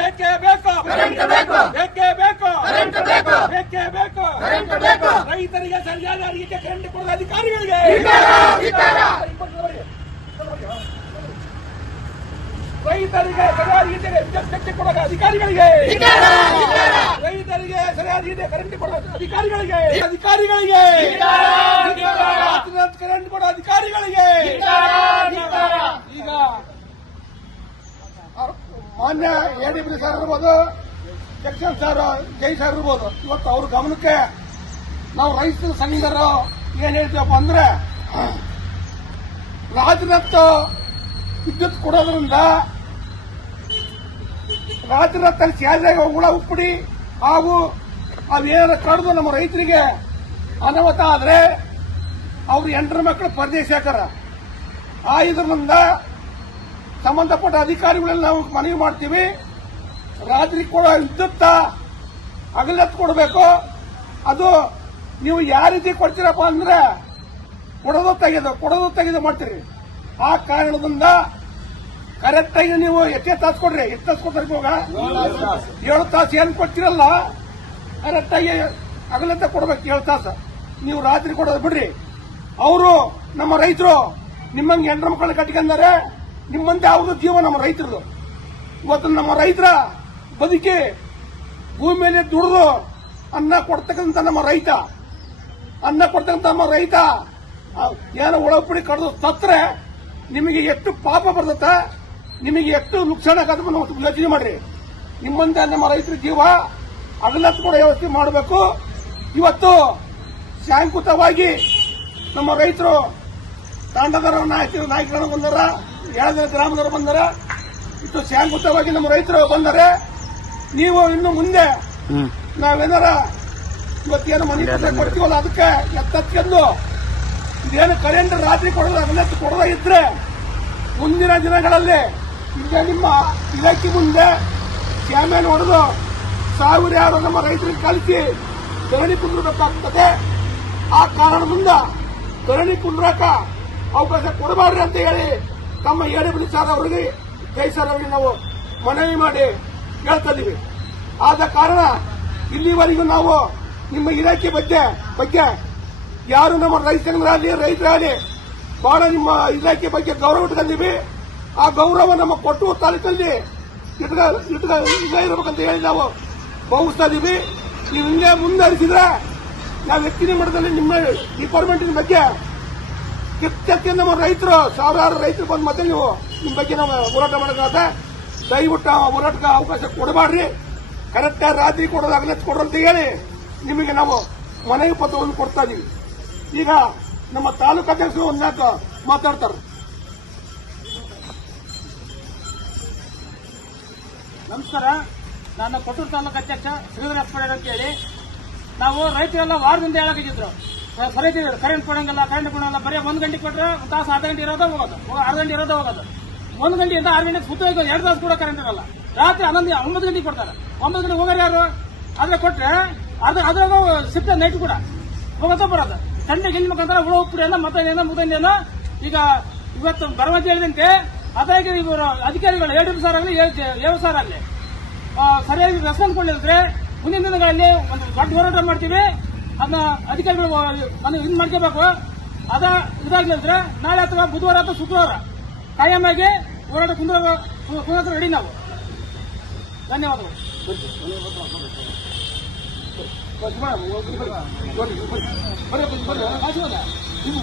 ಬೇಕು? ಬೇಕು ಕರೆಂಟ್ ಬೇಕು? ಬೇಕೇ ಬೇಕು? ಕರೆಂಟ್ ಬೇಕು? ಬೇಕು ಕರೆಂಟ್ ಬೇಕು? ರೈತರಿಗೆ ಸರಿಯಾದ ಅರಿಕೆ ಕರೆಂಟ್ ಕೊಡದ ಅಧಿಕಾರಿಗಳಿಗೆ? ರೈತರಿಗೆ ಸರಿಯಾದ ರೀತಿಯಲ್ಲಿ ವಿದ್ಯುತ್ ಶಕ್ತಿ ಕೊಡದ ಅಧಿಕಾರಿಗಳಿಗೆ? ರೈತರಿಗೆ ಸರಿಯಾದ ರೀತಿಯ ಕರೆಂಟ್ ಕೊಡದ ಅಧಿಕಾರಿಗಳಿಗೆ? ಅಧಿಕಾರಿಗಳಿಗೆ? ಕರೆಂಟ್ ಕೊಡ ಅಧಿಕಾರಿಗಳಿಗೆ? ಮಾನ್ಯ ಎಡಿಬಿ ಸರ್ ಇರ್ಬೋದು ಜಕ್ಷನ್ ಸರ್, ಜೈ ಸರ್ ಇರ್ಬೋದು. ಇವತ್ತು ಅವ್ರ ಗಮನಕ್ಕೆ ನಾವು ರೈತ ಸಂಘರು ಏನ್ ಹೇಳ್ತೇವಪ್ಪ ಅಂದ್ರೆ ರಾಜರತ್ ವಿದ್ಯುತ್ ಕೊಡೋದ್ರಿಂದ ರಾಜರತ್ತಲ್ಲಿ ಶಾಲೆಗೆ ಹುಳ ಉಪ್ಪಡಿ ಹಾಗೂ ಅವೇನಾರ ಕಡಿದು ನಮ್ಮ ರೈತರಿಗೆ ಅನಾಹುತ ಆದ್ರೆ ಅವ್ರ ಎಂಟರ ಮಕ್ಕಳು ಪರದೇಶ ಹಾಕಾರ ಆ ಇದರಿಂದ ಸಂಬಂಧಪಟ್ಟ ಅಧಿಕಾರಿಗಳಲ್ಲಿ ನಾವು ಮನವಿ ಮಾಡ್ತೀವಿ. ರಾತ್ರಿ ಕೂಡ ವಿದ್ಯುತ್ತ ಹಗಲತ್ತು ಕೊಡಬೇಕು. ಅದು ನೀವು ಯಾವ ರೀತಿ ಕೊಡ್ತೀರಪ್ಪ ಅಂದ್ರೆ ಕೊಡೋದು ತೆಗೆದು ಕೊಡೋದು ತೆಗೆದು ಮಾಡ್ತೀರಿ. ಆ ಕಾರಣದಿಂದ ಕರೆಕ್ಟ್ ಆಗಿ ನೀವು ಎಷ್ಟೇ ತಾಸು ಕೊಡ್ರಿ, ಎಷ್ಟು ತಾಸು ಕೊಡ್ತಾರೆ ಇವಾಗ ಏಳು ತಾಸು. ಏನು ಕೊಡ್ತೀರಲ್ಲ ಕರೆಕ್ಟ್ ಆಗಿ ಹಗಲತ್ತ ಕೊಡ್ಬೇಕು, ಏಳು ತಾಸು. ನೀವು ರಾತ್ರಿ ಕೊಡೋದು ಬಿಡ್ರಿ. ಅವರು ನಮ್ಮ ರೈತರು ನಿಮ್ಮಂಗೆ ಮಕ್ಕಳು ಕಟ್ಕೊಂಡಾರೆ ನಿಮ್ಮಂತೆ ಯಾವುದು ಜೀವ ನಮ್ಮ ರೈತರದು. ಇವತ್ತು ನಮ್ಮ ರೈತರ ಬದುಕಿ ಭೂಮಿ ಮೇಲೆ ದುಡಿದು ಅನ್ನ ಕೊಡ್ತಕ್ಕಂಥ ನಮ್ಮ ರೈತ. ಅನ್ನ ಕೊಡ್ತಕ್ಕಂಥ ನಮ್ಮ ರೈತ. ಏನೋ ಒಳಪಡಿ ಕಡ್ದು ತತ್ರೆ ನಿಮಗೆ ಎಷ್ಟು ಪಾಪ ಬರ್ತತ್ತ ನಿಮಗೆ ಎಷ್ಟು ನುಕ್ಸಾನ ಆಗತ್ತೆ ಯೋಚನೆ ಮಾಡ್ರಿ. ನಿಮ್ಮಂತೆ ನಮ್ಮ ರೈತರ ಜೀವ ಅಗಲತ್ತು ಕೂಡ ವ್ಯವಸ್ಥೆ ಮಾಡಬೇಕು. ಇವತ್ತು ಶಾಂಕುತವಾಗಿ ನಮ್ಮ ರೈತರು ತಾಂಡದರ ನಾಯಕರು, ನಾಯಕರನ್ನು ಬಂದಾರ ಏಳದ ಗ್ರಾಮದವರು ಬಂದರೆ ಇಷ್ಟು ಶಾಂತಿಯುತವಾಗಿ ನಮ್ಮ ರೈತರು ಬಂದರೆ ನೀವು ಇನ್ನು ಮುಂದೆ ನಾವೇನಾರ ಇವತ್ತೇನು ಮನೆ ಕೊಡ್ತೀವಲ್ಲ ಅದಕ್ಕೆ ಎತ್ತತ್ಕೊಂಡು ಇದೇನು ಕರೆಂಟ್ ರಾತ್ರಿ ಕೊಡೋದು ಅದನ್ನೆತ್ತು ಕೊಡದೇ ಇದ್ರೆ ಮುಂದಿನ ದಿನಗಳಲ್ಲಿ ಈಗ ನಿಮ್ಮ ಇಲಾಖೆ ಮುಂದೆ ಕ್ಯಾಮೇಲೆ ಹೊಡೆದು ಸಾವಿರಾರು ನಮ್ಮ ರೈತರಿಗೆ ಕಲಿಸಿ ಧರಣಿ ಕುಂದ್ರಬೇಕಾಗ್ತದೆ. ಆ ಕಾರಣದಿಂದ ಧರಣಿ ಕುಂದ್ರಕ ಅವಕಾಶ ಕೊಡಬಾರ್ದು ಅಂತ ಹೇಳಿ ತಮ್ಮ ಏಳು ಸರ್ ಅವರಿಗೆ ಜೈ ಸರ್ ನಾವು ಮನವಿ ಮಾಡಿ ಹೇಳ್ತಾ ಆದ ಕಾರಣ ಇಲ್ಲಿವರೆಗೂ ನಾವು ನಿಮ್ಮ ಇಲಾಖೆ ಬಗ್ಗೆ ಬಗ್ಗೆ ಯಾರು ನಮ್ಮ ರೈತರಾಗಲಿ ರೈತರಾಗಲಿ ಬಹಳ ನಿಮ್ಮ ಇಲಾಖೆ ಬಗ್ಗೆ ಗೌರವ ಇಟ್ಕೊಂಡಿವಿ ಆ ಗೌರವ ನಮ್ಮ ಕೊಟ್ಟು ತಾಲೂಕಲ್ಲಿ ಇಟ್ಕ ಇರ್ಬೇಕಂತ ಹೇಳಿ ನಾವು ಭಾವಿಸ್ತಾ ಇದೀವಿ ನೀವು ಹಿಂಗೆ ಮುಂದುವರಿಸಿದ್ರೆ ನಾವು ಹೆಚ್ಚಿನ ಮಟ್ಟದಲ್ಲಿ ನಿಮ್ಮ ಡಿಪಾರ್ಟ್ಮೆಂಟಿನ ಬಗ್ಗೆ ಕಿತ್ತಕ್ಕೆ ನಮ್ಮ ರೈತರು, ಸಾವಿರಾರು ರೈತರು ಬಂದ ಮತ್ತೆ ನೀವು ನಿಮ್ಮ ಬಗ್ಗೆ ನಾವು ಹೋರಾಟ ಮಾಡೋಕ್ಕಾಗತ್ತೆ ದಯವಿಟ್ಟು ಹೋರಾಟಕ್ಕೆ ಅವಕಾಶ ಕೊಡಬಾರ್ರಿ. ಕರೆಕ್ಟಾಗಿ ರಾತ್ರಿ ಕೊಡೋದಾಗಲೇ ಕೊಡ್ರಿ ಅಂತ ಹೇಳಿ ನಿಮಗೆ ನಾವು ಮನವಿ ಪತ್ರವನ್ನು ಕೊಡ್ತಾ ಇದೀವಿ. ಈಗ ನಮ್ಮ ತಾಲೂಕು ಅಧ್ಯಕ್ಷರು ಒಂದು ಮಾತಾಡ್ತಾರೆ. ನಮಸ್ಕಾರ. ನಾನು ಕೊಟ್ಟೂರು ತಾಲೂಕು ಅಧ್ಯಕ್ಷ ಅಂತ ಹೇಳಿ ನಾವು ರೈತರೆಲ್ಲ ವಾರದಿಂದ ಹೇಳಕ್ಕಿದ್ರು ಸರಿತಿದ್ರು ಕರೆಂಟ್ ಕೊಡಂಗಿಲ್ಲ ಕರೆಂಟ್ ಕೊಡಂಗಿಲ್ಲ, ಬರೀ ಒಂದು ಗಂಟೆ ಕೊಟ್ಟರೆ ಒಂದು ತಾಸು ಅರ್ಧ ಗಂಟೆ ಇರೋದೇ ಹೋಗೋದು. ಹೋಗ- ಅರ್ಧ ಗಂಟೆ ಇರೋದೇ ಹೋಗೋದು. ಒಂದು ಗಂಟೆಯಿಂದ ಆರು ಗಂಟೆ ಸುತ್ತ ಎರಡು ತಾಸು ಕೂಡ ಕರೆಂಟ್ ಇರಲ್ಲ. ರಾತ್ರಿ ಹನ್ನೊಂದು, ಒಂಬತ್ತು ಗಂಟೆಗೆ ಕೊಡ್ತಾರೆ. ಒಂಬತ್ತು ಗಂಟೆ ಹೋಗೋರು ಯಾರು? ಆದರೆ ಕೊಟ್ಟರೆ ಅದ್ರ, ಅದ್ರಾಗ ಸಿಫ್ಟ್ ನೈಟ್ ಕೂಡ. ಹೋಗೋದೇ ಬರೋದು. ಸಂಡೆ ಹೆಣ್ಣು ಮುಖಾಂತರ ಹುಳ ಉಪ್ಪುಡಿ ಎಲ್ಲ ಮತ್ತೆ ಏನೋ, ಈಗ ಇವತ್ತು ಭರವಸೆ ಹೇಳಿದಂತೆ ಅದಾಗಿ ಇವರು ಅಧಿಕಾರಿಗಳು ಎರಡು ಸಾರ್ ಆಗಲಿ ಏಳು ಸಾರ್ ಆಗಲಿ ಸರಿಯಾಗಿ ರೆಸ್ಪಾನ್ಸ್ ಕೊಡಲಿದ್ರೆ ಮುಂದಿನ ದಿನಗಳಲ್ಲಿ ಒಂದು ದೊಡ್ಡ ಹೋರಾಟ ಮಾಡ್ತೀವಿ. ಅದನ್ನ ಅಧಿಕಾರಿಗಳು ಮನೆ ಇದು ಮಾಡ್ಕೋಬೇಕು. ಅದ ಇದಾಗ್ಲಿದ್ರೆ ನಾಳೆ ಅಥವಾ ಬುಧವಾರ ಅಥವಾ ಶುಕ್ರವಾರ ಕಾಯಂ ಆಗಿ ಹೋರಾಟ ಕುಂದ್ರ ಕುಂದ್ರ ರೆಡಿ ನಾವು. ಧನ್ಯವಾದಗಳು. ಬರ್ರಿ, ಬರ್ರಿ, ಬರ್ರಿ. ಬರ್ರಿ. ನೀವು